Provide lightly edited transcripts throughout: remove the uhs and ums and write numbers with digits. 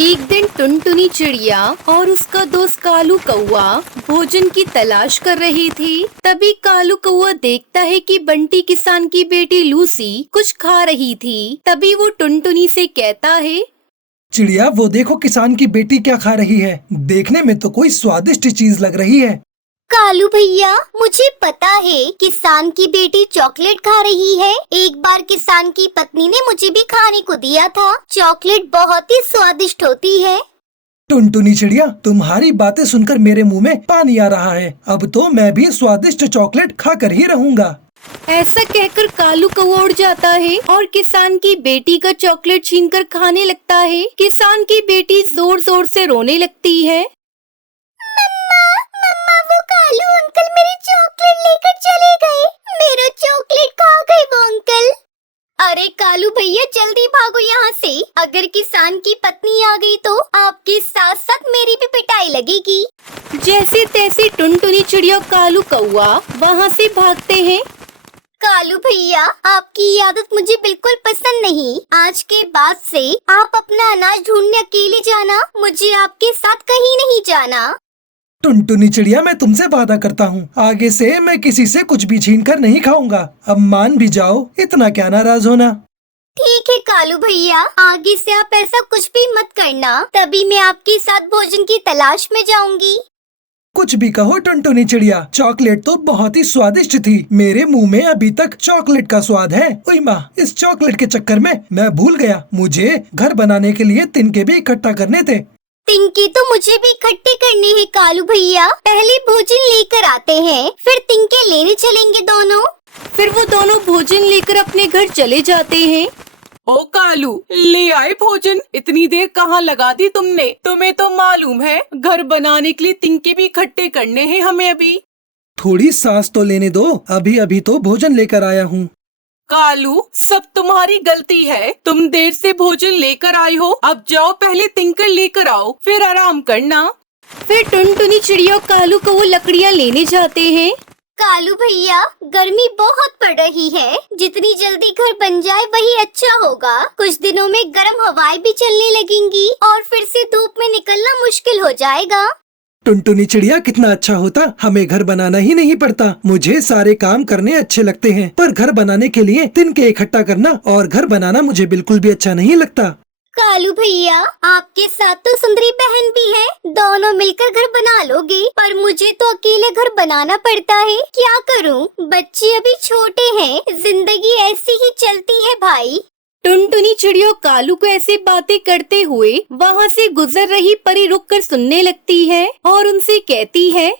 एक दिन टुनटुनी चिड़िया और उसका दोस्त कालू कौआ भोजन की तलाश कर रही थी। तभी कालू कौआ देखता है कि बंटी किसान की बेटी लूसी कुछ खा रही थी। तभी वो टुनटुनी से कहता है, चिड़िया वो देखो किसान की बेटी क्या खा रही है, देखने में तो कोई स्वादिष्ट चीज लग रही है। कालू भैया, मुझे पता है किसान की बेटी चॉकलेट खा रही है। एक बार किसान की पत्नी ने मुझे भी खाने को दिया था। चॉकलेट बहुत ही स्वादिष्ट होती है। टुनटुनी चिड़िया, तुम्हारी बातें सुनकर मेरे मुंह में पानी आ रहा है। अब तो मैं भी स्वादिष्ट चॉकलेट खाकर ही रहूंगा। ऐसा कहकर कालू कौआ उड़ जाता है और किसान की बेटी का चॉकलेट छीनकर खाने लगता है। किसान की बेटी जोर जोर से रोने लगती है। मम्मा, वो कालू अंकल मेरी चॉकलेट लेकर चले गए। मेरा चॉकलेट खा गए वो अंकल। अरे कालू भैया, जल्दी भागो यहाँ से। अगर किसान की पत्नी आ गई तो आपके साथ साथ मेरी भी पिटाई लगेगी। जैसे तैसे टुनटुनी चिड़िया कालू कौआ वहाँ से भागते हैं। कालू भैया, आपकी ये आदत मुझे बिल्कुल पसंद नहीं। आज के बाद से आप अपना अनाज ढूंढने अकेले जाना, मुझे आपके साथ कहीं नहीं जाना। टुनटुनी चिड़िया, मैं तुमसे वादा करता हूँ, आगे से मैं किसी से कुछ भी छीन कर नहीं खाऊंगा। अब मान भी जाओ, इतना क्या नाराज होना। ठीक है कालू भैया, आगे से आप ऐसा कुछ भी मत करना, तभी मैं आपके साथ भोजन की तलाश में जाऊंगी। कुछ भी कहो टुनटुनी चिड़िया, चॉकलेट तो बहुत ही स्वादिष्ट थी। मेरे मुंह में अभी तक चॉकलेट का स्वाद है। ओए माँ, इस चॉकलेट के चक्कर में मैं भूल गया, मुझे घर बनाने के लिए तिनके भी इकट्ठा करने थे। तिनके तो मुझे भी इकट्ठे करने हैं कालू भैया। पहले भोजन लेकर आते हैं, फिर तिनके लेने चलेंगे दोनों। फिर वो दोनों भोजन लेकर अपने घर चले जाते हैं। ओ कालू, ले आए भोजन। इतनी देर कहाँ लगा दी तुमने? तुम्हें तो मालूम है घर बनाने के लिए तिनके भी इकट्ठे करने हैं हमें अभी। थोड़ी सांस तो लेने दो, अभी अभी तो भोजन लेकर आया हूँ। कालू, सब तुम्हारी गलती है। तुम देर से भोजन लेकर आए हो। अब जाओ, पहले तिनकर लेकर आओ, फिर आराम करना। फिर टुनटुनी चिड़िया और कालू कौआ लकड़ियाँ लेने जाते हैं। कालू भैया, गर्मी बहुत पड़ रही है। जितनी जल्दी घर बन जाए वही अच्छा होगा। कुछ दिनों में गर्म हवाएं भी चलने लगेंगी और फिर से धूप में निकलना मुश्किल हो जाएगा। टुनटुनी चिड़िया, कितना अच्छा होता, हमें घर बनाना ही नहीं पड़ता। मुझे सारे काम करने अच्छे लगते हैं, पर घर बनाने के लिए तिनके इकट्ठा करना और घर बनाना मुझे बिल्कुल भी अच्छा नहीं लगता। कालू भैया, आपके साथ तो सुंदरी बहन भी है, दोनों मिलकर घर बना लोगे। पर मुझे तो अकेले घर बनाना पड़ता है। क्या करूं? बच्चे अभी छोटे हैं, जिंदगी ऐसी ही चलती है भाई। टुनटुनी चिड़िया कालू को ऐसे बातें करते हुए वहाँ से गुजर रही परी रुककर सुनने लगती है और उनसे कहती है,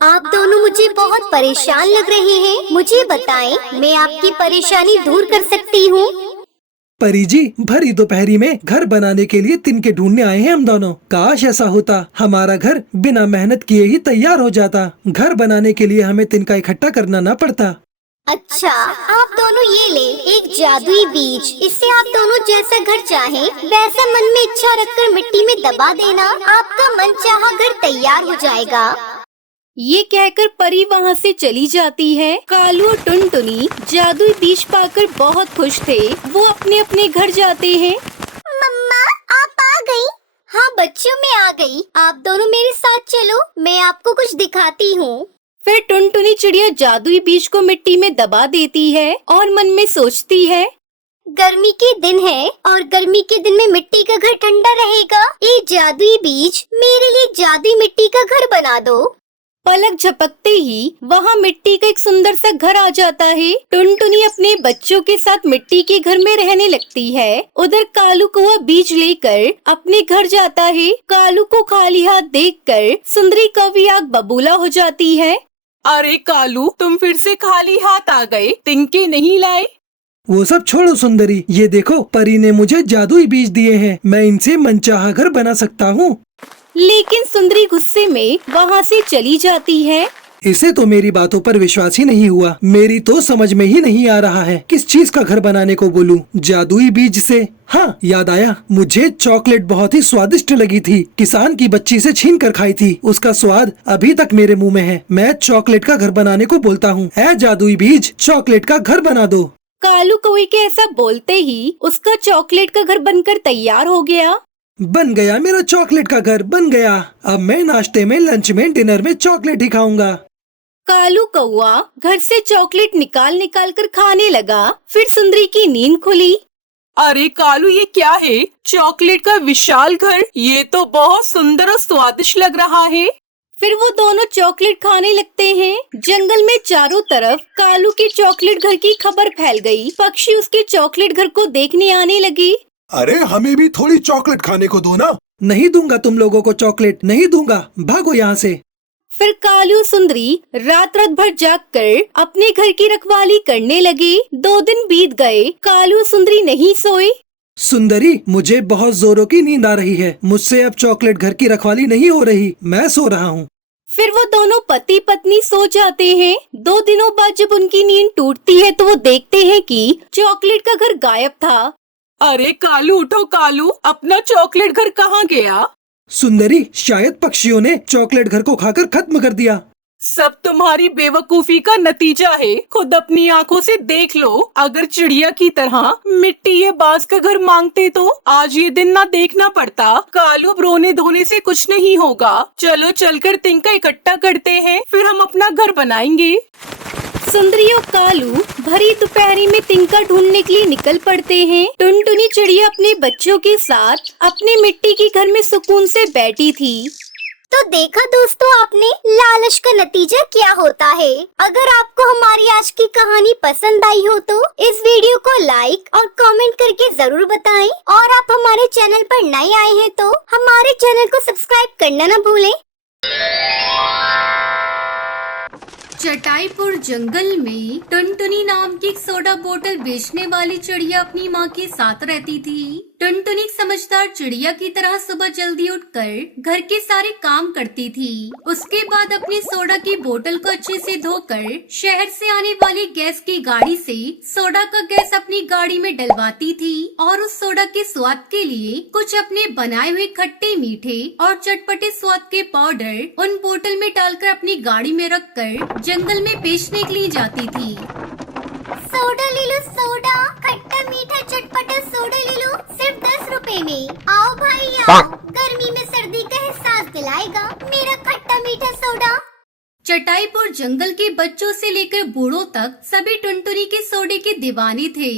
आप दोनों मुझे बहुत परेशान लग रहे हैं। मुझे बताएं, मैं आपकी परेशानी दूर कर सकती हूँ। परी जी, भरी दोपहरी में घर बनाने के लिए तिनके ढूंढने आए हैं हम दोनों। काश ऐसा होता, हमारा घर बिना मेहनत किए ही तैयार हो जाता। घर बनाने के लिए हमें तिनका इकट्ठा करना न पड़ता। अच्छा, आप दोनों ये ले एक जादुई बीज। इससे आप दोनों जैसा घर चाहें वैसा मन में इच्छा रखकर मिट्टी में दबा देना। आपका मनचाहा घर तैयार हो जाएगा। ये कहकर परी वहाँ से चली जाती है। कालू और टुनटुनी जादुई बीज पाकर बहुत खुश थे। वो अपने अपने घर जाते हैं। मम्मा, आप आ गई? हाँ बच्चों, मैं आ गई। आप दोनों मेरे साथ चलो, मैं आपको कुछ दिखाती हूँ। फिर टुनटुनी चिड़िया जादुई बीज को मिट्टी में दबा देती है और मन में सोचती है, गर्मी के दिन है और गर्मी के दिन में मिट्टी का घर ठंडा रहेगा। ये जादुई बीज मेरे लिए जादुई मिट्टी का घर बना दो। पलक झपकते ही वहाँ मिट्टी का एक सुंदर सा घर आ जाता है। टुनटुनी अपने बच्चों के साथ मिट्टी के घर में रहने लगती है। उधर कालू कौआ बीज लेकर अपने घर जाता है। कालू को खाली हाथ देखकर सुंदरी कौवी आग बबूला हो जाती है। अरे कालू, तुम फिर से खाली हाथ आ गए, तिनके नहीं लाए? वो सब छोड़ो सुंदरी, ये देखो परी ने मुझे जादुई बीज दिए हैं। मैं इनसे मनचाहा घर बना सकता हूँ। लेकिन सुंदरी गुस्से में वहाँ से चली जाती है। इसे तो मेरी बातों पर विश्वास ही नहीं हुआ। मेरी तो समझ में ही नहीं आ रहा है किस चीज का घर बनाने को बोलूं। जादुई बीज से? हाँ, याद आया, मुझे चॉकलेट बहुत ही स्वादिष्ट लगी थी। किसान की बच्ची से छीन कर खाई थी, उसका स्वाद अभी तक मेरे मुंह में है। मैं चॉकलेट का घर बनाने को बोलता हूँ। ऐ जादुई बीज, चॉकलेट का घर बना दो। कालू कौवे के ऐसा बोलते ही उसका चॉकलेट का घर बनकर तैयार हो गया। बन गया मेरा चॉकलेट का घर, बन गया। अब मैं नाश्ते में, लंच में, डिनर में चॉकलेट ही खाऊंगा। कालू कौआ घर से चॉकलेट निकाल निकाल कर खाने लगा। फिर सुंदरी की नींद खुली। अरे कालू, ये क्या है? चॉकलेट का विशाल घर, ये तो बहुत सुंदर और स्वादिष्ट लग रहा है। फिर वो दोनों चॉकलेट खाने लगते हैं। जंगल में चारों तरफ कालू के चॉकलेट घर की खबर फैल गई। पक्षी उसके चॉकलेट घर को देखने आने लगे। अरे हमें भी थोड़ी चॉकलेट खाने को दो ना। नहीं दूंगा तुम लोगों को चॉकलेट, नहीं दूंगा, भागो यहाँ से। फिर कालू सुंदरी रात रात भर जागकर अपने घर की रखवाली करने लगे। 2 दिन बीत गए, कालू सुंदरी नहीं सोए। सुंदरी, मुझे बहुत जोरों की नींद आ रही है। मुझसे अब चॉकलेट घर की रखवाली नहीं हो रही, मैं सो रहा हूँ। फिर वो दोनों पति पत्नी सो जाते हैं। 2 दिनों बाद जब उनकी नींद टूटती है तो वो देखते हैं कि चॉकलेट का घर गायब था। अरे कालू, उठो कालू, अपना चॉकलेट घर कहाँ गया? सुंदरी, शायद पक्षियों ने चॉकलेट घर को खाकर खत्म कर दिया। सब तुम्हारी बेवकूफी का नतीजा है। खुद अपनी आंखों से देख लो। अगर चिड़िया की तरह मिट्टी या बांस का घर मांगते तो आज ये दिन ना देखना पड़ता। कालू, रोने धोने से कुछ नहीं होगा। चलो चलकर तिनका इकट्ठा करते हैं, फिर हम अपना घर बनाएंगे। सुंदरी और कालू भरी दोपहरी में तिनका ढूंढने के लिए निकल पड़ते हैं। टुनटुनी चिड़िया अपने बच्चों के साथ अपने मिट्टी के घर में सुकून से बैठी थी। तो देखा दोस्तों आपने, लालच का नतीजा क्या होता है। अगर आपको हमारी आज की कहानी पसंद आई हो तो इस वीडियो को लाइक और कमेंट करके जरूर बताएं। और आप हमारे चैनल पर नए आए हैं तो हमारे चैनल को सब्सक्राइब करना न भूलें। चटाईपुर जंगल में टुनटुनी नाम की एक सोडा बोतल बेचने वाली चिड़िया अपनी माँ के साथ रहती थी। टुनटुनी एक समझदार चिड़िया की तरह सुबह जल्दी उठकर घर के सारे काम करती थी। उसके बाद अपनी सोडा की बोतल को अच्छे से धोकर शहर से आने वाली गैस की गाड़ी से सोडा का गैस अपनी गाड़ी में डलवाती थी और उस सोडा के स्वाद के लिए कुछ अपने बनाए हुए खट्टे मीठे और चटपटे स्वाद के पाउडर उन बोतल में डालकर अपनी गाड़ी में रखकर जंगल में बेचने के लिए जाती थी। सोडा ले लो, सोडा, खट्टा मीठा चटपटा सोडा ले लो, सिर्फ 10 रुपए में। आओ भाई आओ, गर्मी में सर्दी का एहसास दिलाएगा मेरा खट्टा मीठा सोडा। चटाईपुर जंगल के बच्चों से लेकर बूढ़ों तक सभी टुनटुनी के सोडे के दीवाने थे।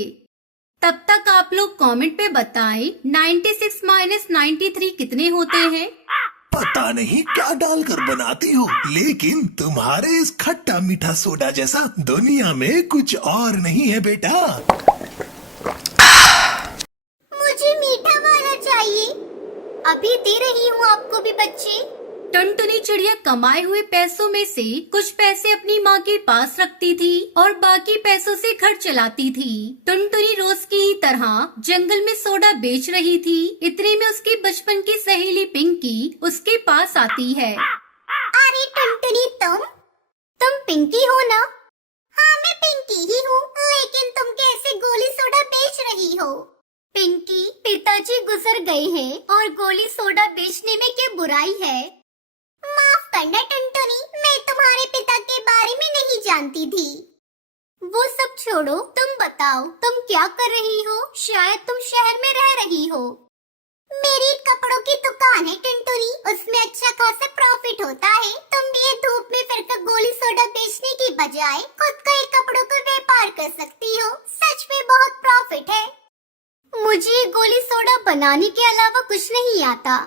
तब तक आप लोग कमेंट पे बताएं 96 - 93 कितने होते हैं। पता नहीं क्या डालकर बनाती हो, लेकिन तुम्हारे इस खट्टा मीठा सोडा जैसा दुनिया में कुछ और नहीं है बेटा। मुझे मीठा वाला चाहिए। अभी दे रही हूँ आपको भी बच्चे। टुनटुनी चिड़िया कमाए हुए पैसों में से कुछ पैसे अपनी माँ के पास रखती थी और बाकी पैसों से घर चलाती थी। टुनटुनी रोज की ही तरह जंगल में सोडा बेच रही थी। इतने में उसकी बचपन की सहेली पिंकी उसके पास आती है। अरे टुनटुनी, तुम पिंकी हो ना? हाँ मैं पिंकी ही हूँ, लेकिन तुम कैसे गोली सोडा बेच रही हो? पिंकी, पिताजी गुजर गए हैं और गोली सोडा बेचने में क्या बुराई है? माफ करना टुनटुनी, मैं तुम्हारे पिता के बारे में नहीं जानती थी। वो सब छोड़ो, तुम बताओ तुम क्या कर रही हो? शायद तुम शहर में रह रही हो। मेरी कपड़ों की दुकान है टुनटुनी, उसमें अच्छा खासा प्रॉफिट होता है। तुम भी ये धूप में फिरकर गोली सोडा बेचने की बजाय खुद का एक कपड़ों का व्यापार कर सकती हो। सच में बहुत प्रॉफिट है। मुझे गोली सोडा बनाने के अलावा कुछ नहीं आता।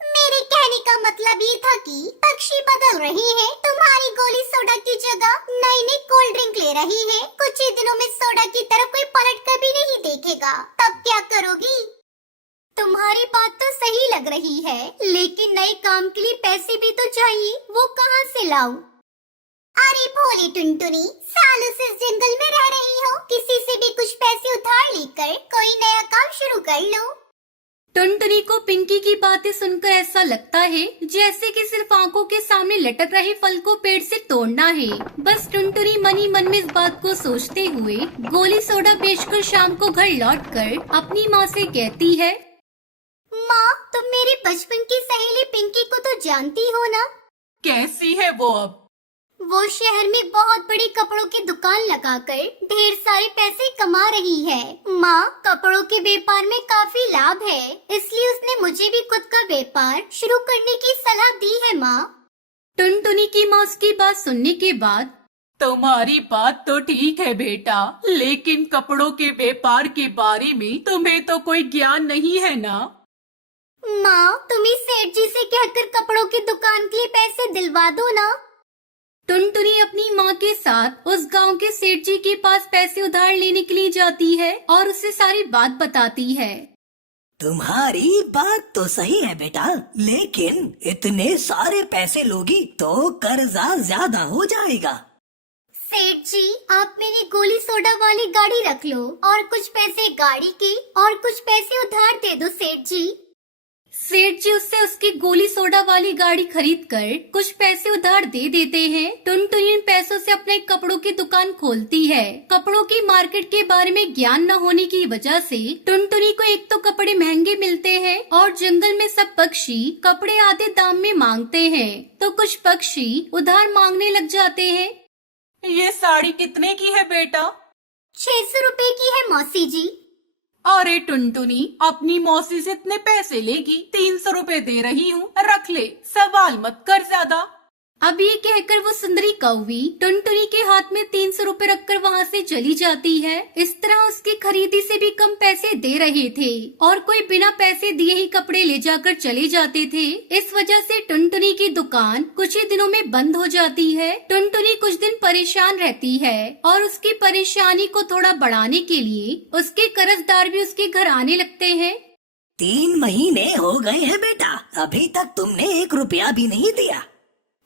मेरे कहने का मतलब ये था कि पक्षी बदल रही है। तुम्हारी गोली सोडा की जगह नई नई कोल्ड ड्रिंक ले रही है। कुछ ही दिनों में सोडा की तरफ कोई पलट कर भी नहीं देखेगा। तब क्या करोगी? तुम्हारी बात तो सही लग रही है, लेकिन नए काम के लिए पैसे भी तो चाहिए। वो कहाँ से लाऊं? अरे भोली टुनटुनी, सालों से इस जंगल में रह रही हो, किसी से भी कुछ पैसे उधार लेकर कोई नया काम शुरू कर लो। टुनटुनी को पिंकी की बातें सुनकर ऐसा लगता है जैसे कि सिर्फ आंखों के सामने लटक रहे फल को पेड़ से तोड़ना है। बस टुनटुनी मन ही मन में इस बात को सोचते हुए गोली सोडा बेचकर शाम को घर लौटकर अपनी माँ से कहती है, माँ, तुम मेरी बचपन की सहेली पिंकी को तो जानती हो ना? कैसी है वो अब? वो शहर में बहुत बड़ी कपड़ों की दुकान लगाकर ढेर सारे पैसे कमा रही है। माँ, कपड़ों के व्यापार में काफी लाभ है, इसलिए उसने मुझे भी खुद का व्यापार शुरू करने की सलाह दी है। माँ, टुनटुनी की माँ उसकी बात सुनने के बाद, तुम्हारी बात तो ठीक है बेटा, लेकिन कपड़ों के व्यापार के बारे में तुम्हें तो कोई ज्ञान नहीं है ना। माँ, तुम इस सेठ जी से कहकर कपड़ों की दुकान के लिए पैसे दिलवा दो ना। टुनटुनी अपनी माँ के साथ उस गांव के सेठ जी के पास पैसे उधार लेने के लिए जाती है और उसे सारी बात बताती है। तुम्हारी बात तो सही है बेटा, लेकिन इतने सारे पैसे लोगी तो कर्जा ज्यादा हो जाएगा। सेठ जी, आप मेरी गोली सोडा वाली गाड़ी रख लो और कुछ पैसे गाड़ी के और कुछ पैसे उधार दे दो। सेठ जी, सेठ जी उससे उसकी गोली सोडा वाली गाड़ी खरीद कर कुछ पैसे उधार दे देते हैं। टुनटुनी इन पैसों से अपने कपड़ों की दुकान खोलती है। कपड़ों की मार्केट के बारे में ज्ञान न होने की वजह से टुनटुनी को एक तो कपड़े महंगे मिलते हैं और जंगल में सब पक्षी कपड़े आधे दाम में मांगते हैं, तो कुछ पक्षी उधार मांगने लग जाते हैं। ये साड़ी कितने की है बेटा? 600 रुपए की है मौसी जी। अरे टुनटुनी, अपनी मौसी से इतने पैसे लेगी? 300 रुपए दे रही हूँ, रख ले, सवाल मत कर ज्यादा। अब ये कहकर वो सुंदरी कौवी टुनटुनी के हाथ में 300 रुपए रखकर वहाँ से चली जाती है। इस तरह उसकी खरीदी से भी कम पैसे दे रहे थे और कोई बिना पैसे दिए ही कपड़े ले जाकर चले जाते थे। इस वजह से टुनटुनी की दुकान कुछ ही दिनों में बंद हो जाती है। टुनटुनी कुछ दिन परेशान रहती है और उसकी परेशानी को थोड़ा बढ़ाने के लिए उसके कर्जदार भी उसके घर आने लगते हैं। 3 महीने हो गए हैं बेटा, अभी तक तुमने 1 रुपया भी नहीं दिया।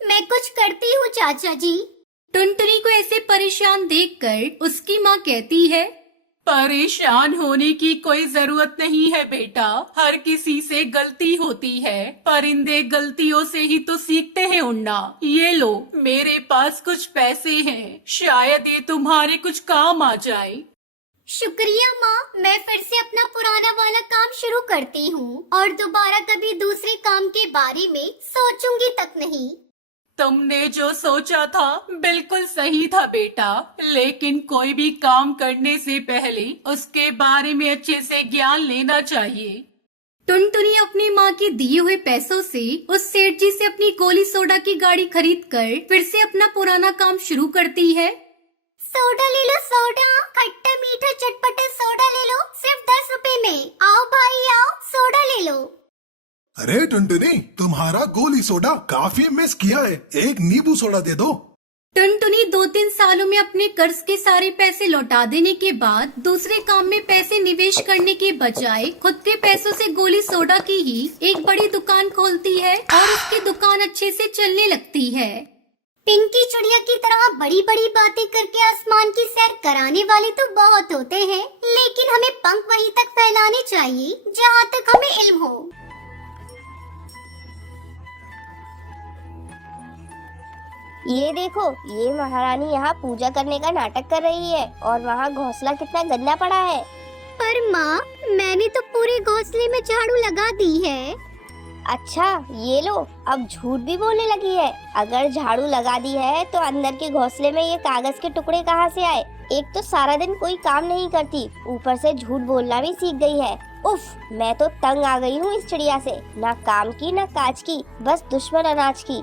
मैं कुछ करती हूँ चाचा जी। टुनटुनी को ऐसे परेशान देखकर उसकी माँ कहती है, परेशान होने की कोई जरूरत नहीं है बेटा, हर किसी से गलती होती है, परिंदे गलतियों से ही तो सीखते हैं उड़ना। ये लो, मेरे पास कुछ पैसे हैं, शायद ये तुम्हारे कुछ काम आ जाए। शुक्रिया माँ, मैं फिर से अपना पुराना वाला काम शुरू करती हूँ और दोबारा कभी दूसरे काम के बारे में सोचूंगी तक नहीं। तुमने जो सोचा था बिल्कुल सही था बेटा, लेकिन कोई भी काम करने से पहले उसके बारे में अच्छे से ज्ञान लेना चाहिए। टुनटुनी अपनी माँ के दिए हुए पैसों से उस सेठ जी से अपनी गोली सोडा की गाड़ी खरीद कर फिर से अपना पुराना काम शुरू करती है। सोडा ले लो, सोडा, खट्टा मीठा चटपटा सोडा ले लो, सिर्फ 10 रुपए में। आओ भाई आओ, सोडा ले लो। अरे टुनटुनी, तुम्हारा गोली सोडा काफी मिस किया है, एक नींबू सोडा दे दो। टुनटुनी 2-3 सालों में अपने कर्ज के सारे पैसे लौटा देने के बाद दूसरे काम में पैसे निवेश करने के बजाय खुद के पैसों से गोली सोडा की ही एक बड़ी दुकान खोलती है और उसकी दुकान अच्छे से चलने लगती है। पिंकी चिड़िया की तरह बड़ी बड़ी बातें करके आसमान की सैर कराने वाले तो बहुत होते हैं, लेकिन हमें पंख वहीं तक फैलाने चाहिए जहाँ तक हमें इल्म हो। ये देखो, ये महारानी यहाँ पूजा करने का नाटक कर रही है और वहाँ घोंसला कितना गंदा पड़ा है। पर माँ, मैंने तो पूरे घोंसले में झाड़ू लगा दी है। अच्छा, ये लो, अब झूठ भी बोलने लगी है। अगर झाड़ू लगा दी है तो अंदर के घोंसले में ये कागज के टुकड़े कहाँ से आए? एक तो सारा दिन कोई काम नहीं करती, ऊपर से झूठ बोलना भी सीख गई है। उफ, मैं तो तंग आ गई हूँ इस चिड़िया से, ना काम की ना काज की, बस दुश्मन अनाज की।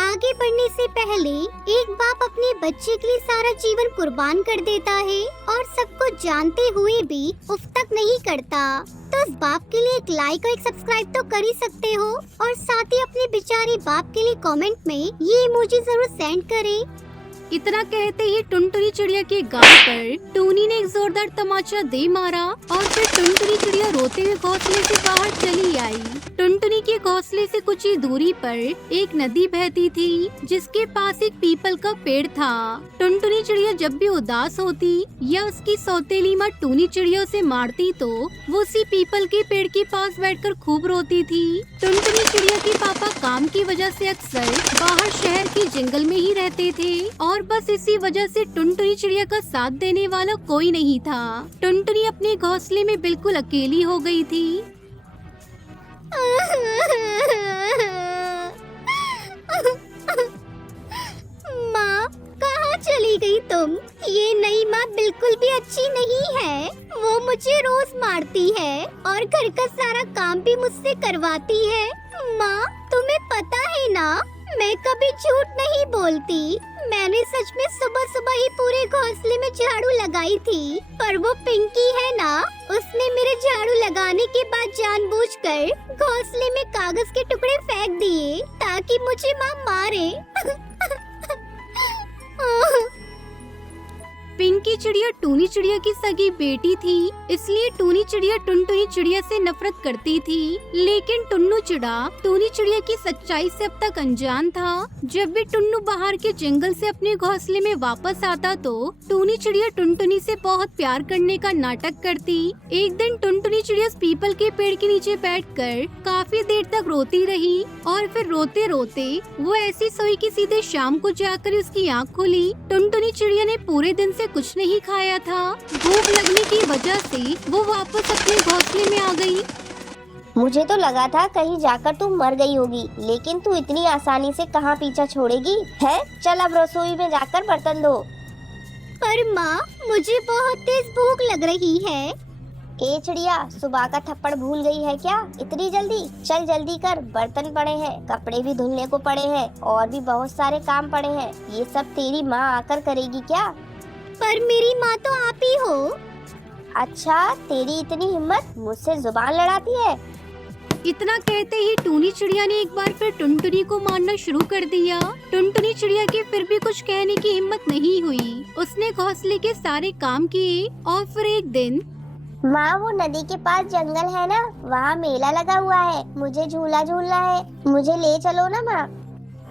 आगे बढ़ने से पहले एक बाप अपने बच्चे के लिए सारा जीवन कुर्बान कर देता है और सब कुछ जानते हुए भी उफ तक नहीं करता, तो उस बाप के लिए एक लाइक और एक सब्सक्राइब तो कर ही सकते हो और साथ ही अपने बेचारे बाप के लिए कमेंट में ये इमोजी जरूर सेंड करें। इतना कहते ही टुनटुनी चिड़िया के गाल पर टूनी ने एक जोरदार तमाचा दे मारा और फिर टुनटुनी चिड़िया रोते हुए घोंसले से बाहर चली आई। टुनटुनी के घोंसले से कुछ ही दूरी पर एक नदी बहती थी जिसके पास एक पीपल का पेड़ था। टुनटुनी चिड़िया जब भी उदास होती या उसकी सौतेली माँ टूनी चिड़िया उसे मारती तो वो उसी पीपल के पेड़ के पास बैठकर खूब रोती थी। टुनटुनी चिड़िया के पापा काम की वजह से अक्सर बाहर शहर के जंगल में ही रहते थे और बस इसी वजह से टुनटुनी चिड़िया का साथ देने वाला कोई नहीं था। टुनटुनी अपने घोंसले में बिल्कुल अकेली हो गई थी। है, वो मुझे रोज मारती है और घर का सारा काम भी मुझसे करवाती है। माँ, तुम्हें पता है ना, मैं कभी झूठ नहीं बोलती। मैंने सच में सुबह सुबह ही पूरे घोंसले में झाड़ू लगाई थी, पर वो पिंकी है ना, उसने मेरे झाड़ू लगाने के बाद जानबूझकर घोंसले में कागज के टुकड़े फेंक दिए ताकि मुझे माँ मारे। पिंकी चिड़िया टूनी चिड़िया की सगी बेटी थी, इसलिए टूनी चिड़िया टुनटुनी चिड़िया से नफरत करती थी। लेकिन टुन्नू चिड़ा टूनी चिड़िया की सच्चाई से अब तक अनजान था। जब भी टुन्नू बाहर के जंगल से अपने घोंसले में वापस आता तो टूनी चिड़िया टुनटुनी से बहुत प्यार करने का नाटक करती। एक दिन टुनटुनी चिड़िया उस पीपल के पेड़ के नीचे बैठकर काफी देर तक रोती रही और फिर रोते रोते वो ऐसी सोई कि सीधे शाम को जाकर उसकी आँख खुली। टुनटुनी चिड़िया ने पूरे दिन से कुछ नहीं खाया था। भूख लगने की वजह से वो वापस अपने घोंसले में आ गई। मुझे तो लगा था कहीं जाकर तू मर गई होगी, लेकिन तू इतनी आसानी से कहाँ पीछा छोड़ेगी है? चल अब रसोई में जाकर बर्तन धो। पर माँ, मुझे बहुत तेज भूख लग रही है। ए चिड़िया, सुबह का थप्पड़ भूल गई है क्या इतनी जल्दी? चल जल्दी कर, बर्तन पड़े हैं, कपड़े भी धुलने को पड़े हैं और भी बहुत सारे काम पड़े हैं। ये सब तेरी माँ आकर करेगी क्या? पर मेरी माँ तो आप ही हो। अच्छा, तेरी इतनी हिम्मत, मुझसे जुबान लड़ाती है? इतना कहते ही टूनी चिड़िया ने एक बार फिर टुनटुनी को मारना शुरू कर दिया। टुनटुनी चिड़िया की फिर भी कुछ कहने की हिम्मत नहीं हुई। उसने घोंसले के सारे काम किए और फिर एक दिन, माँ, वो नदी के पास जंगल है ना, वहाँ मेला लगा हुआ है, मुझे झूला झूलना है, मुझे ले चलो ना माँ।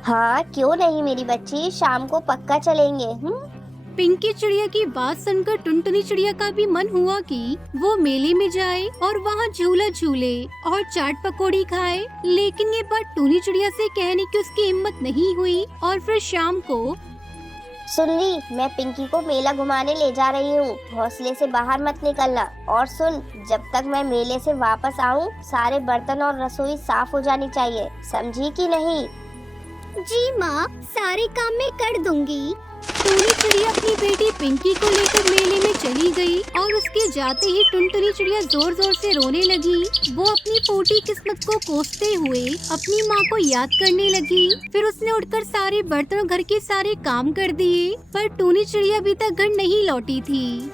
हाँ, क्यों नहीं मेरी बच्ची, शाम को पक्का चलेंगे। पिंकी चिड़िया की बात सुनकर टुनटुनी चिड़िया का भी मन हुआ कि वो मेले में जाए और वहाँ झूला झूले और चाट पकौड़ी खाए। लेकिन ये बात टूनी चिड़िया से कहने की उसकी हिम्मत नहीं हुई और फिर शाम को, सुन ली, मैं पिंकी को मेला घुमाने ले जा रही हूँ, घोंसले से बाहर मत निकलना। और सुन, जब तक मैं मेले से वापस आऊँ, सारे बर्तन और रसोई साफ हो जानी चाहिए, समझी कि नहीं? जी माँ, सारे काम मैं कर दूंगी। टूनी चिड़िया अपनी बेटी पिंकी को लेकर मेले में चली गई और उसके जाते ही टुनटुनी चिड़िया जोर जोर से रोने लगी। वो अपनी फूटी किस्मत को कोसते हुए अपनी माँ को याद करने लगी। फिर उसने उठकर सारे बर्तन और घर के सारे काम कर दिए, पर टूनी चिड़िया अभी तक घर नहीं लौटी थी।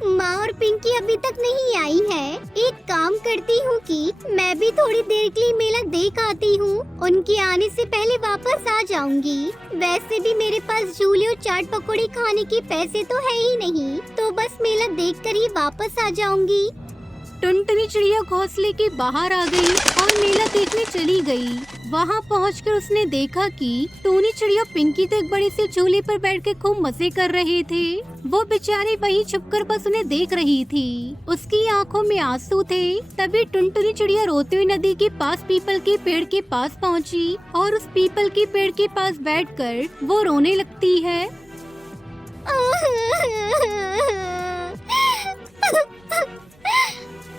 माँ और पिंकी अभी तक नहीं आई है। एक काम करती हूँ कि मैं भी थोड़ी देर के लिए मेला देख आती हूँ, उनके आने से पहले वापस आ जाऊंगी। वैसे भी मेरे पास झूले और चाट पकौड़ी खाने के पैसे तो है ही नहीं, तो बस मेला देखकर ही वापस आ जाऊंगी। टुनटुनी चिड़िया घोंसले के बाहर आ गई और मेला देखने चली गई। वहाँ पहुंचकर उसने देखा कि टूनी चिड़िया पिंकी तो एक बड़े से झूले पर बैठकर खूब मजे कर रहे थे। वो बेचारी वहीं छुपकर बस उन्हें देख रही थी। उसकी आंखों में आंसू थे। तभी टुनटुनी चिड़िया रोते हुए नदी के पास पीपल के पेड़ के पास पहुँची और उस पीपल के पेड़ के पास बैठकर वो रोने लगती है।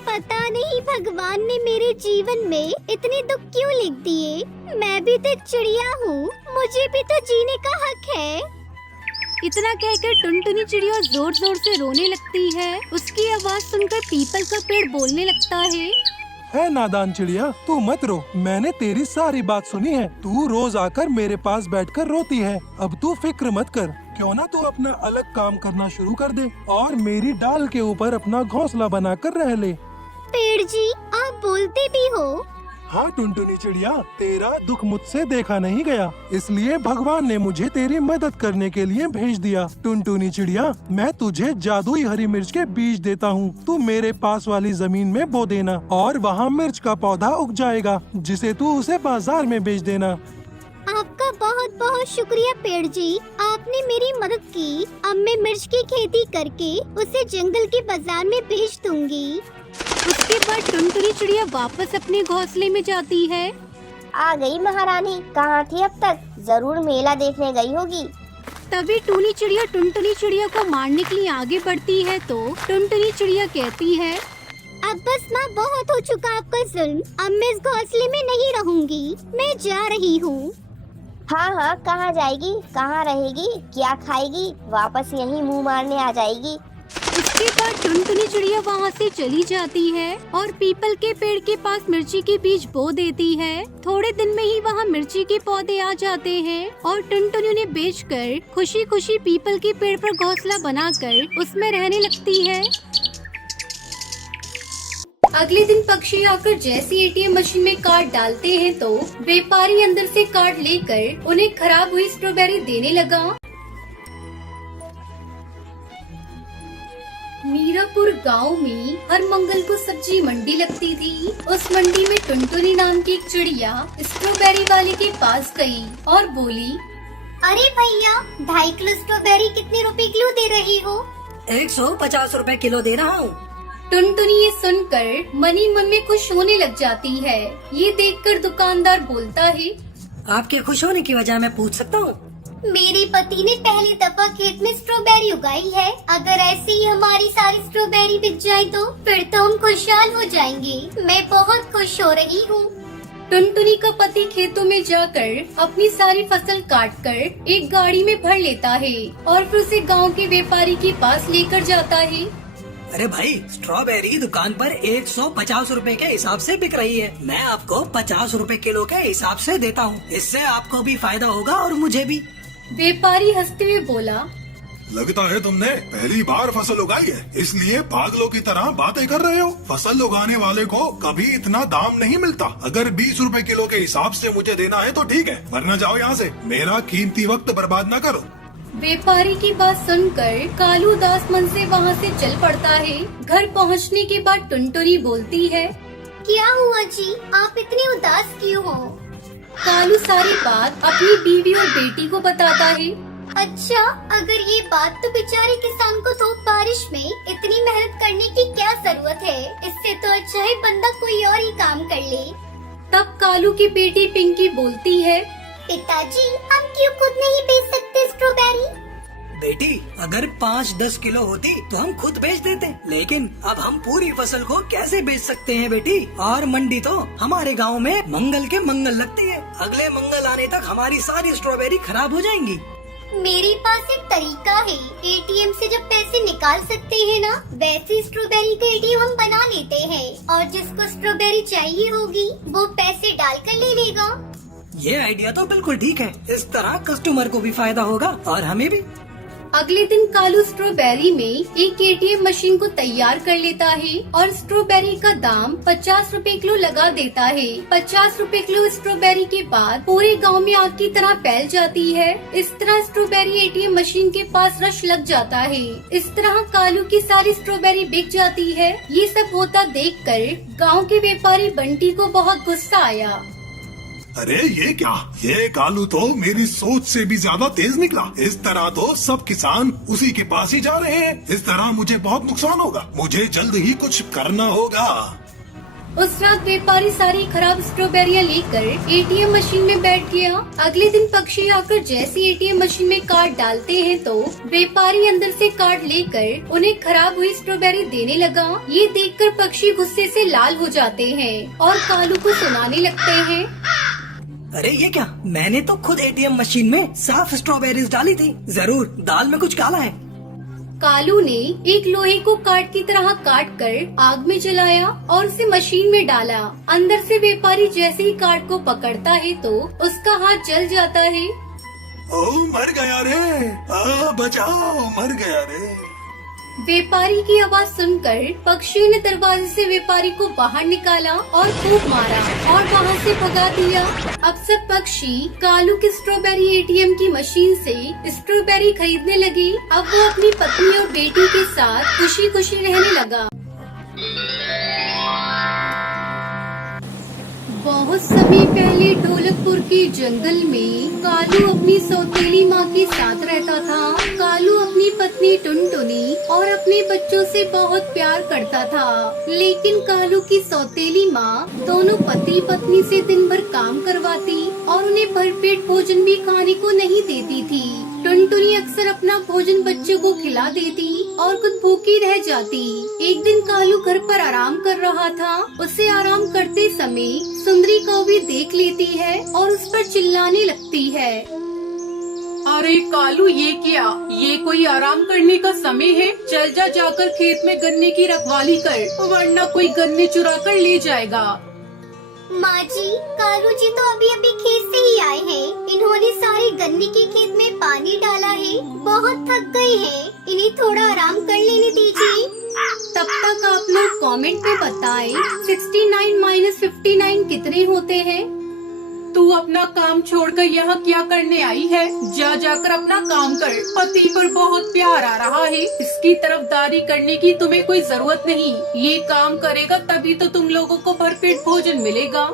पता नहीं भगवान ने मेरे जीवन में इतने दुख क्यों लिख दिए। मैं भी तो चिड़िया हूँ, मुझे भी तो जीने का हक है। इतना कहकर टुनटुनी चिड़िया जोर जोर से रोने लगती है। उसकी आवाज सुनकर पीपल का पेड़ बोलने लगता है नादान चिड़िया, तू मत रो, मैंने तेरी सारी बात सुनी है। तू रोज आकर मेरे पास बैठकर रोती है। अब तू फिक्र मत कर, क्यों ना तू अपना अलग काम करना शुरू कर दे और मेरी डाल के ऊपर अपना घोंसला बनाकर रह ले। पेड़ जी, आप बोलते भी हो। हाँ टुनटुनी चिड़िया, तेरा दुख मुझसे देखा नहीं गया, इसलिए भगवान ने मुझे तेरी मदद करने के लिए भेज दिया। टुनटुनी चिड़िया, मैं तुझे जादुई हरी मिर्च के बीज देता हूँ। तू मेरे पास वाली जमीन में बो देना और वहाँ मिर्च का पौधा उग जाएगा, जिसे तू उसे बाजार में बेच देना। आपका बहुत बहुत शुक्रिया पेड़ जी, आपने मेरी मदद की। अब मैं मिर्च की खेती करके उसे जंगल के बाजार में बेच दूंगी। उसके बाद टुनटुनी चिड़िया वापस अपने घोंसले में जाती है। आ गई महारानी, कहाँ थी अब तक? जरूर मेला देखने गई होगी। तभी टूनी चिड़िया टुनटुनी चिड़िया को मारने के लिए आगे बढ़ती है तो टुनटुनी चिड़िया कहती है, अब बस माँ, बहुत हो चुका आपका जुल्म। अब मैं इस घोंसले में नहीं रहूंगी, मैं जा रही हूँ। हाँ हाँ, कहाँ जाएगी, कहाँ रहेगी, क्या खाएगी? वापस यहीं मुंह मारने आ जाएगी। उसके बाद टुनटुनी चिड़िया वहाँ से चली जाती है और पीपल के पेड़ के पास मिर्ची के बीज बो देती है। थोड़े दिन में ही वहाँ मिर्ची के पौधे आ जाते हैं और टुनटुनी उन्हें बेचकर खुशी खुशी पीपल के पेड़ पर घोंसला बनाकर उसमें रहने लगती है। अगले दिन पक्षी आकर जैसे एटीएम मशीन में कार्ड डालते हैं तो व्यापारी अंदर से कार्ड लेकर उन्हें खराब हुई स्ट्रॉबेरी देने लगा। मीरापुर गांव में हर मंगल को सब्जी मंडी लगती थी। उस मंडी में टुनटुनी नाम की एक चिड़िया स्ट्रॉबेरी वाले के पास गई और बोली, अरे भैया 2.5 किलो स्ट्रॉबेरी कितने रुपए किलो दे रही हो? 150 रुपए किलो दे रहा हूँ। टुनटुनी ये सुनकर मनी मन में खुश होने लग जाती है। ये देखकर दुकानदार बोलता है, आपके खुश होने की वजह मैं पूछ सकता हूँ? मेरे पति ने पहली दफा खेत में स्ट्रॉबेरी उगाई है। अगर ऐसे ही हमारी सारी स्ट्रॉबेरी बिक जाए तो फिर तो हम खुशहाल हो जाएंगे। मैं बहुत खुश हो रही हूँ। टुनटुनी का पति खेतों में जाकर अपनी सारी फसल काटकर एक गाड़ी में भर लेता है और फिर उसे गांव के व्यापारी के पास लेकर जाता है। अरे भाई, स्ट्रॉबेरी दुकान पर 150 रुपए के हिसाब से बिक रही है। मैं आपको 50 रुपए किलो के हिसाब से देता हूँ। इससे आपको भी फायदा होगा और मुझे भी। व्यापारी हंसते हुए बोला, लगता है तुमने पहली बार फसल उगाई है, इसलिए पागलों की तरह बातें कर रहे हो। फसल उगाने वाले को कभी इतना दाम नहीं मिलता। अगर 20 रुपए किलो के हिसाब से मुझे देना है तो ठीक है, वरना जाओ यहाँ से। मेरा कीमती वक्त बर्बाद न करो। व्यापारी की बात सुनकर कालू उदास मन से वहाँ से चल पड़ता है। घर पहुँचने के बाद टुनटुनी बोलती है, क्या हुआ जी, आप इतने उदास क्यों हो? कालू सारी बात अपनी बीवी और बेटी को बताता है। अच्छा, अगर ये बात तो बेचारे किसान को धूप बारिश में इतनी मेहनत करने की क्या जरूरत है? इससे तो अच्छा है बंदा कोई और ही काम कर ले। तब कालू की बेटी पिंकी बोलती है, पिताजी, हम क्यों खुद नहीं बेच सकते स्ट्रॉबेरी? बेटी, अगर 5-10 किलो होती तो हम खुद बेच देते, लेकिन अब हम पूरी फसल को कैसे बेच सकते हैं बेटी? और मंडी तो हमारे गांव में मंगल के मंगल लगती है। अगले मंगल आने तक हमारी सारी स्ट्रॉबेरी खराब हो जाएंगी। मेरे पास एक तरीका है। एटीएम से जब पैसे निकाल सकते हैं ना, वैसे स्ट्रॉबेरी का एटीएम हम बना लेते हैं और जिसको स्ट्रॉबेरी चाहिए होगी वो पैसे डाल कर ले लेगा। ये आइडिया तो बिल्कुल ठीक है। इस तरह कस्टमर को भी फायदा होगा और हमें भी। अगले दिन कालू स्ट्रॉबेरी में एक एटीएम मशीन को तैयार कर लेता है और स्ट्रॉबेरी का दाम 50 रुपए किलो लगा देता है। 50 रुपए किलो स्ट्रॉबेरी के बाद पूरे गांव में आग की तरह फैल जाती है। इस तरह स्ट्रॉबेरी एटीएम मशीन के पास रश लग जाता है। इस तरह कालू की सारी स्ट्रॉबेरी बिक जाती है। ये सब होता देखकर गाँव के व्यापारी बंटी को बहुत गुस्सा आया। अरे ये क्या, ये कालू तो मेरी सोच से भी ज्यादा तेज निकला। इस तरह तो सब किसान उसी के पास ही जा रहे हैं। इस तरह मुझे बहुत नुकसान होगा। मुझे जल्द ही कुछ करना होगा। उस रात व्यापारी सारी खराब स्ट्रॉबेरियां लेकर एटीएम मशीन में बैठ गया। अगले दिन पक्षी आकर जैसे एटीएम मशीन में कार्ड डालते हैं तो व्यापारी अंदर से कार्ड लेकर उन्हें खराब हुई स्ट्रॉबेरी देने लगा। ये देखकर पक्षी गुस्से से लाल हो जाते हैं और कालू को सुनाने लगते हैं, अरे ये क्या, मैंने तो खुद एटीएम मशीन में साफ स्ट्रॉबेरीज डाली थी। जरूर दाल में कुछ काला है। कालू ने एक लोहे को काट की तरह काट कर आग में जलाया और उसे मशीन में डाला। अंदर से व्यापारी जैसे ही काट को पकड़ता है तो उसका हाथ जल जाता है। ओ मर गया रे, बचाओ, मर गया रे। व्यापारी की आवाज सुनकर पक्षियों ने दरवाजे से व्यापारी को बाहर निकाला और खूब मारा और वहाँ से भगा दिया। अब सब पक्षी कालू की स्ट्रॉबेरी एटीएम की मशीन से स्ट्रॉबेरी खरीदने लगे। अब वो अपनी पत्नी और बेटी के साथ खुशी खुशी रहने लगा। बहुत समय पहले ढोलकपुर के जंगल में कालू अपनी सौतेली माँ के साथ रहता था। कालू अपनी पत्नी टुनटुनी और अपने बच्चों से बहुत प्यार करता था, लेकिन कालू की सौतेली माँ दोनों पति पत्नी से दिन भर काम करवाती और उन्हें भरपेट भोजन भी खाने को नहीं देती थी। टुनटुनी अक्सर अपना भोजन बच्चों को खिला देती और खुद भूखी रह जाती। एक दिन कालू घर पर आराम कर रहा था। उसे आराम करते समय सुंदरी कौवी देख लेती है और उस पर चिल्लाने लगती है, अरे कालू, ये क्या? ये कोई आराम करने का समय है? चल जा, जाकर खेत में गन्ने की रखवाली कर, वरना कोई गन्ने चुरा कर ले जाएगा। माँ जी, कालू जी तो अभी अभी खेत से ही आए हैं। इन्होंने सारे गन्ने के खेत में पानी डाला है, बहुत थक गए हैं। इन्हें थोड़ा आराम कर लेने दीजिए। तब तक आप लोग कमेंट में बताएं 69 - 59 कितने होते हैं। तू अपना काम छोड़कर यहाँ क्या करने आई है? जा जाकर अपना काम कर। पति पर बहुत प्यार आ रहा है, इसकी तरफदारी करने की तुम्हें कोई जरूरत नहीं। ये काम करेगा तभी तो तुम लोगों को भरपेट भोजन मिलेगा।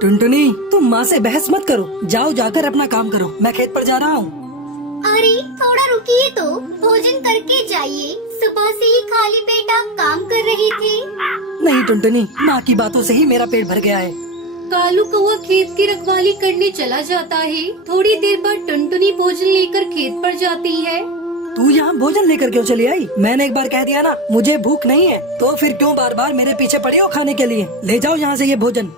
टुनटुनी, तुम माँ से बहस मत करो, जाओ जाकर अपना काम करो, मैं खेत पर जा रहा हूँ। अरे थोड़ा रुकिए तो, भोजन करके जाइए। सुबह से ही खाली पेट आप काम कर रहे थे। नहीं टुनटुनी, माँ की बातों से ही मेरा पेट भर गया है। कालू कौवा खेत की रखवाली करने चला जाता है। थोड़ी देर बाद टुनटुनी भोजन लेकर खेत पर जाती है। तू यहाँ भोजन लेकर क्यों चली आई? मैंने एक बार कह दिया ना, मुझे भूख नहीं है, तो फिर क्यों बार बार मेरे पीछे पड़ी हो खाने के लिए? ले जाओ यहाँ से ये भोजन।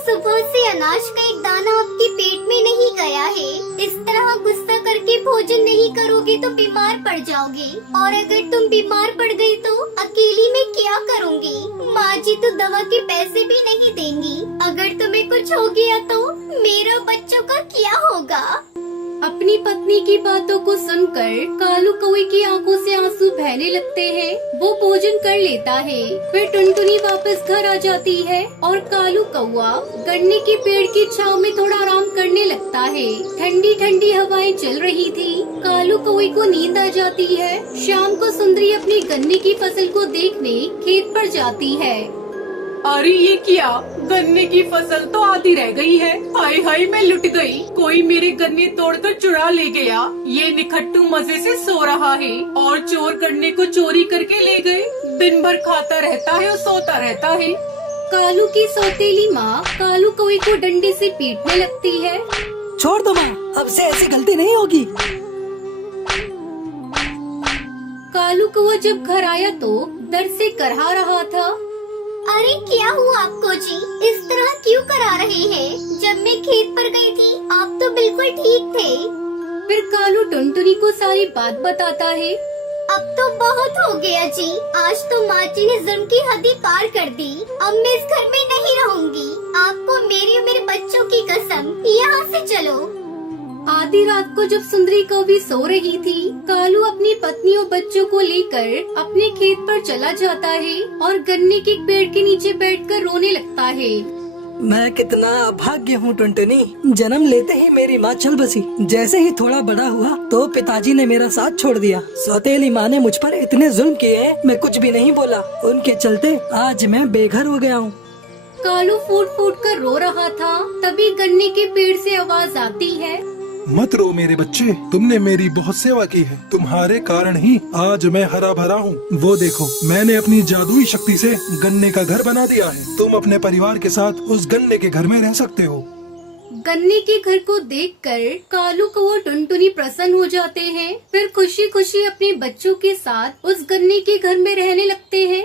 सुबह से अनाज का एक दाना आपके पेट में नहीं गया है। इस तरह गुस्सा करके भोजन नहीं करोगे तो बीमार पड़ जाओगे, और अगर तुम बीमार पड़ गई तो अकेली में क्या करूँगी? माँ जी तो दवा के पैसे भी नहीं देंगी। अगर तुम्हें कुछ हो गया तो मेरा बच्चों का क्या होगा? अपनी पत्नी की बातों को सुनकर कालू कौवे की आंखों से आंसू बहने लगते हैं। वो भोजन कर लेता है। फिर टुनटुनी वापस घर आ जाती है और कालू कौवा गन्ने के पेड़ की छांव में थोड़ा आराम करने लगता है। ठंडी ठंडी हवाएं चल रही थी। कालू कौवे को नींद आ जाती है। शाम को सुंदरी अपनी गन्ने की फसल को देखने खेत पर जाती है। अरे ये क्या? गन्ने की फसल तो आधी रह गई है। हाय हाय, मैं लुट गई। कोई मेरे गन्ने तोड़कर चुरा ले गया। ये निखट्टू मजे से सो रहा है और चोर गन्ने को चोरी करके ले गए। दिन भर खाता रहता है और सोता रहता है। कालू की सौतेली माँ कालू कौवे को डंडे से पीटने लगती है। छोड़ दो माँ, अब से ऐसी गलती नहीं होगी। कालू कौवा जब घर आया तो दर्द से करहा रहा था। अरे क्या हुआ आपको जी? इस तरह क्यों करा रहे हैं? जब मैं खेत पर गई थी आप तो बिल्कुल ठीक थे। फिर कालू टुनटुनी को सारी बात बताता है। अब तो बहुत हो गया जी। आज तो माँ जी ने जुल्म की हद पार कर दी। अब मैं इस घर में नहीं रहूंगी। आपको मेरी और मेरे बच्चों की कसम, यहाँ से चलो। आधी रात को जब सुंदरी कौवी सो रही थी, कालू अपनी पत्नी और बच्चों को लेकर अपने खेत पर चला जाता है और गन्ने के पेड़ के नीचे बैठकर रोने लगता है। मैं कितना अभाग्य हूँ टुनटुनी, जन्म लेते ही मेरी माँ चल बसी। जैसे ही थोड़ा बड़ा हुआ तो पिताजी ने मेरा साथ छोड़ दिया। सौतेली माँ ने मुझ पर इतने जुल्म किए, मैं कुछ भी नहीं बोला। उनके चलते आज मैं बेघर हो गया हूँ। कालू फूट फूट कर रो रहा था। तभी गन्ने के पेड़ से आवाज आती है। मत रो मेरे बच्चे, तुमने मेरी बहुत सेवा की है। तुम्हारे कारण ही आज मैं हरा भरा हूँ। वो देखो, मैंने अपनी जादुई शक्ति से गन्ने का घर बना दिया है। तुम अपने परिवार के साथ उस गन्ने के घर में रह सकते हो। गन्ने के घर को देखकर कालू कौवा टुनटुनी प्रसन्न हो जाते हैं। फिर खुशी खुशी अपने बच्चों के साथ उस गन्ने के घर में रहने लगते हैं।